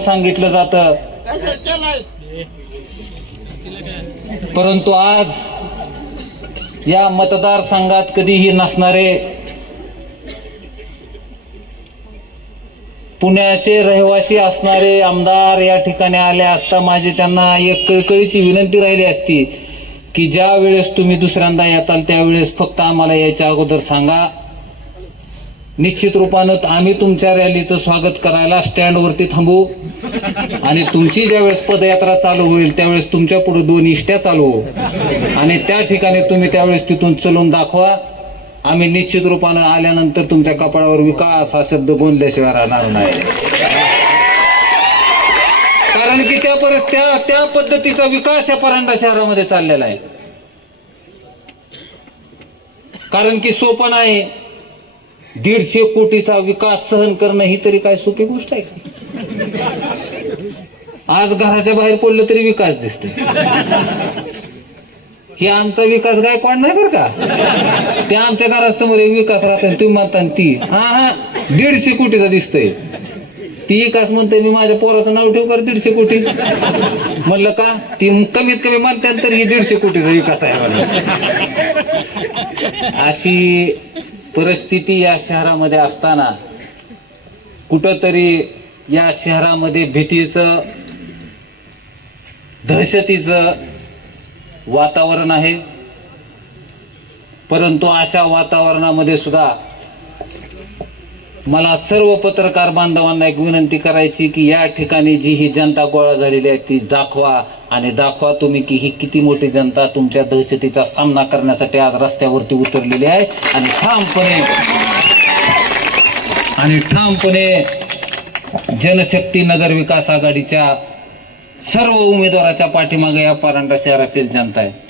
सांगितलं जातं. परंतु आज या मतदारसंघात कधीही नसणारे पुण्याचे रहिवासी असणारे आमदार या ठिकाणी आले असता माझी त्यांना एक कळकळीची विनंती राहिली असती की ज्या वेळेस तुम्ही दुसऱ्यांदा येताल त्यावेळेस फक्त आम्हाला याच्या अगोदर सांगा. निश्चित रूपानं आम्ही तुमच्या रॅलीचं स्वागत करायला स्टँडवरती थांबू. आणि तुमची ज्यावेळेस पदयात्रा चालू होईल त्यावेळेस तुमच्यापुढे दोन इष्ट्या चालू आणि त्या ठिकाणी तुम्ही त्यावेळेस तिथून चलून दाखवा. आम्ही निश्चित रूपानं आल्यानंतर तुमच्या कपाळावर विकास हा शब्द बोलल्याशिवाय राहणार नाही. कारण की त्या परत त्या त्या पद्धतीचा विकास या परांडा शहरामध्ये चाललेला आहे. कारण की सोपं नाही. दीडशे कोटीचा विकास सहन करणं ही तरी काय सोपी गोष्ट आहे का? आज घराच्या बाहेर पडलं तरी विकास दिसते हे आमचा विकास गायकवाड नाही बरं का? ते आमच्या घरासमोर एक विकास राहतो तुम्ही म्हणता ती. हा हा दीडशे कोटीचा दिसतंय. ती विकास म्हणते मी माझ्या पोराचं नाव ठेवू कर दीडशे कोटी? म्हणलं का? ती कमीत कमी म्हणतात तर ही दीडशे कोटीचा विकास आहे अशी परिस्थिती या शहरामध्ये असताना कुठंतरी या शहरामध्ये भीतीचं दहशतीचं वातावरण आहे. परंतु अशा वातावरणामध्ये सुद्धा मला सर्व पत्रकार बांधवांना एक विनंती करायची की या ठिकाणी जी ही जनता गोळा झालेली आहे ती दाखवा आणि दाखवा तुम्ही की ही किती मोठी जनता तुमच्या दहशतीचा सामना करण्यासाठी आज रस्त्यावरती उतरलेली आहे. आणि ठामपणे आणि ठामपणे जनशक्ती नगर विकास आघाडीच्या सर्व उमेदवाराच्या पाठीमागे या परांडा शहरातील जनता आहे.